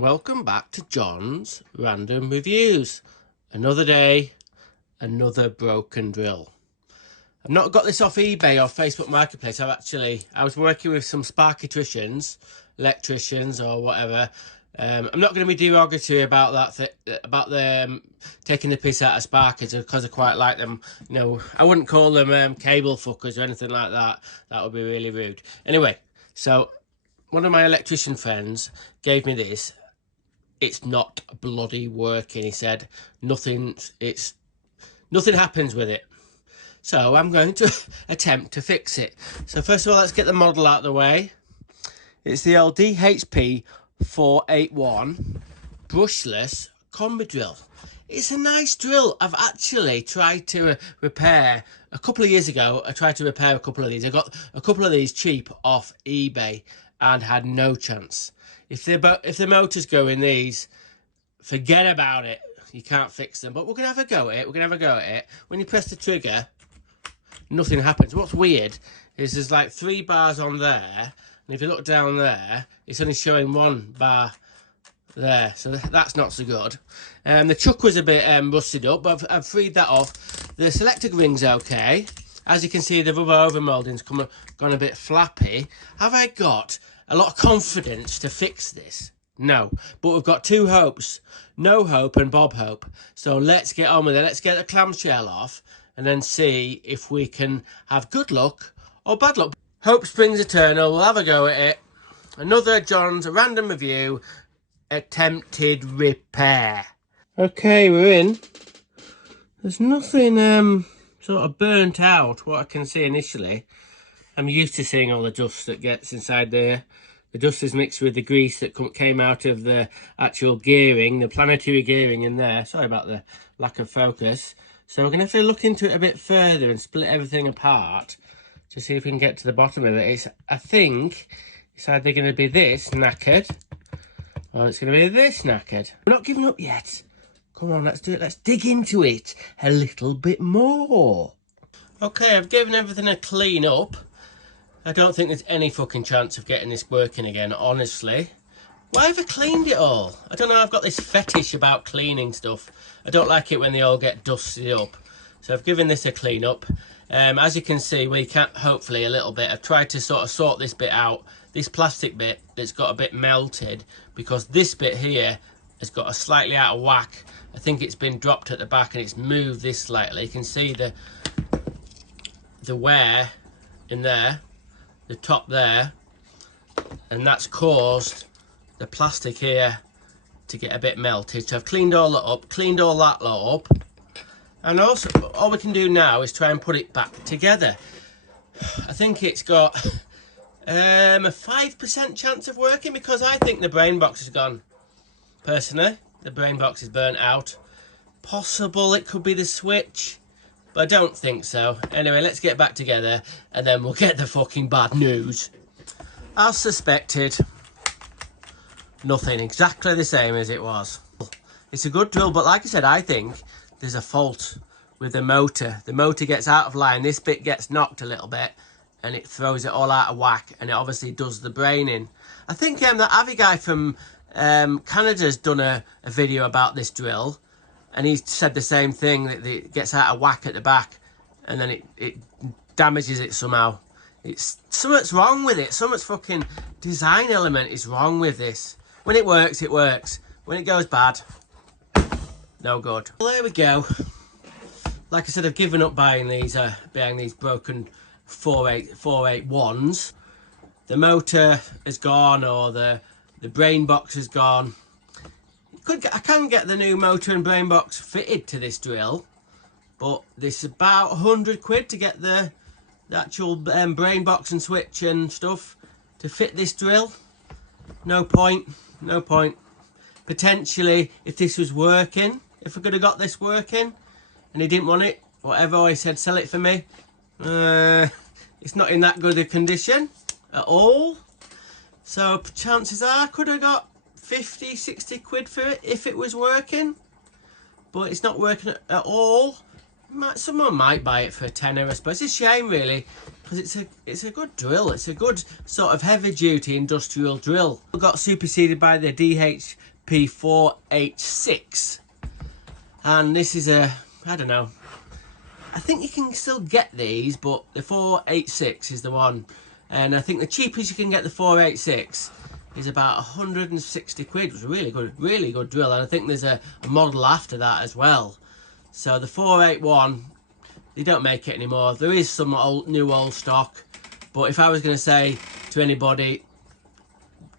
Welcome back to John's Random Reviews. Another day, another broken drill. I've not got this off eBay or Facebook Marketplace. I was working with some sparketricians, electricians or whatever. I'm not going to be derogatory about that, about them taking the piss out of sparkers because I quite like them. You know, I wouldn't call them cable fuckers or anything like that. That would be really rude. Anyway, so one of my electrician friends gave me this. It's not bloody working, he said. Nothing happens with it. So I'm going to attempt to fix it. So first of all, let's get the model out of the way. It's the old DHP 481 brushless combi drill. It's a nice drill. I've actually tried to repair a couple of years ago. I tried to repair a couple of these. I got a couple of these cheap off eBay and had no chance. If the motors go in these, forget about it. You can't fix them. But we're gonna have a go at it. When you press the trigger, nothing happens. What's weird is there's like 3 bars on there, and if you look down there, it's only showing 1 bar there. So that's not so good. The chuck was a bit rusted up, but I've freed that off. The selector ring's okay. As you can see, the rubber overmoulding's gone a bit flappy. Have I got a lot of confidence to fix this? No, but we've got 2 hopes. No hope and Bob hope. So let's get on with it. Let's get the clamshell off and then see if we can have good luck or bad luck. Hope springs eternal. We'll have a go at it. Another John's Random Review attempted repair. Okay, we're in. There's nothing sort of burnt out, what I can see initially. I'm used to seeing all the dust that gets inside there. The dust is mixed with the grease that came out of the actual gearing, the planetary gearing in there. Sorry about the lack of focus. So we're going to have to look into it a bit further and split everything apart to see if we can get to the bottom of it. I think it's either going to be this knackered or it's going to be this knackered. We're not giving up yet. Come on, let's do it. Let's dig into it a little bit more. Okay, I've given everything a clean up. I don't think there's any fucking chance of getting this working again, honestly. Why have I cleaned it all? I don't know, I've got this fetish about cleaning stuff. I don't like it when they all get dusted up. So I've given this a clean up. As you can see, we can hopefully a little bit. I've tried to sort of sort this bit out. This plastic bit that's got a bit melted because this bit here has got a slightly out of whack. I think it's been dropped at the back and it's moved this slightly. You can see the wear in there, the top there, and that's caused the plastic here to get a bit melted. So I've cleaned all that up, cleaned all that lot up, and also all we can do now is try and put it back together. I think it's got a 5% chance of working because I think the brain box is gone. Personally, the brain box is burnt out. Possible it could be the switch, but I don't think so. Anyway, let's get back together and then we'll get the fucking bad news. As suspected, nothing, exactly the same as it was. It's a good drill, but like I said, I think there's a fault with the motor. The motor gets out of line, this bit gets knocked a little bit and it throws it all out of whack, and it obviously does the brain in. I think that Avi guy from Canada's done a video about this drill, and he said the same thing, that it gets out of whack at the back and then it damages it somehow. Something's wrong with it. Something's fucking design element is wrong with this. When it works, it works. When it goes bad, no good. Well, there we go. Like I said, I've given up buying these broken 481s. The motor is gone, or the brain box is gone. I can get the new motor and brain box fitted to this drill, but this is about 100 quid to get the actual brain box and switch and stuff to fit this drill. No point. Potentially, if this was working, if I could have got this working and he didn't want it, whatever, he said sell it for me, it's not in that good a condition at all. So chances are I could have got 50, 60 quid for it if it was working, but it's not working at all. Someone might buy it for a tenner, I suppose. It's a shame, really, because it's a good drill. It's a good sort of heavy-duty industrial drill. It got superseded by the DHP 4H6, and this is I don't know. I think you can still get these, but the 486 is the one, and I think the cheapest you can get the 486 is about 160 quid. It was a really good drill, and I think there's a model after that as well. So the 481, they don't make it anymore. There is some new old stock, but if I was going to say to anybody,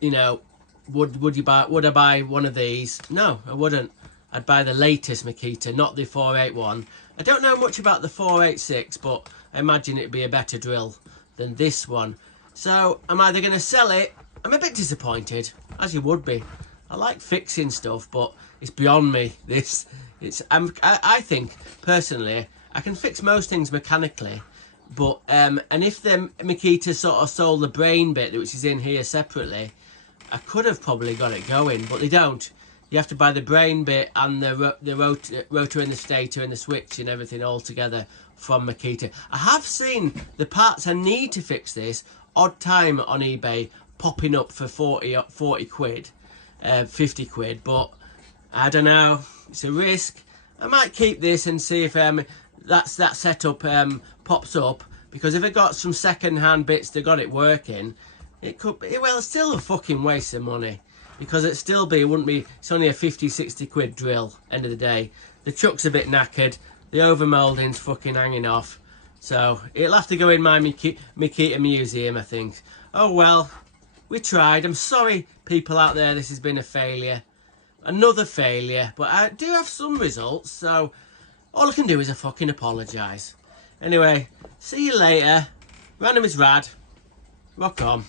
you know, would I buy one of these? No, I wouldn't. I'd buy the latest Makita, not the 481. I don't know much about the 486, but I imagine it'd be a better drill than this one. So I'm either going to sell it. I'm a bit disappointed, as you would be. I like fixing stuff, but it's beyond me. I think personally I can fix most things mechanically, but and if the Makita sort of sold the brain bit, which is in here separately, I could have probably got it going, but they don't. You have to buy the brain bit and the rotor and the stator and the switch and everything all together from Makita. I have seen the parts I need to fix this odd time on eBay popping up for 40 quid, 50 quid, but I don't know. It's a risk. I might keep this and see if that setup pops up, because if I got some second-hand bits that got it working, it could be, well, it's still a fucking waste of money, because it wouldn't be, it's only a 50-60 quid drill, end of the day. The chuck's a bit knackered, the overmoulding's fucking hanging off, so it'll have to go in my Makita museum, I think. Oh well, we tried. I'm sorry, people out there, this has been a failure. Another failure, but I do have some results, so all I can do is fucking apologise. Anyway, see you later. Random is rad. Rock on.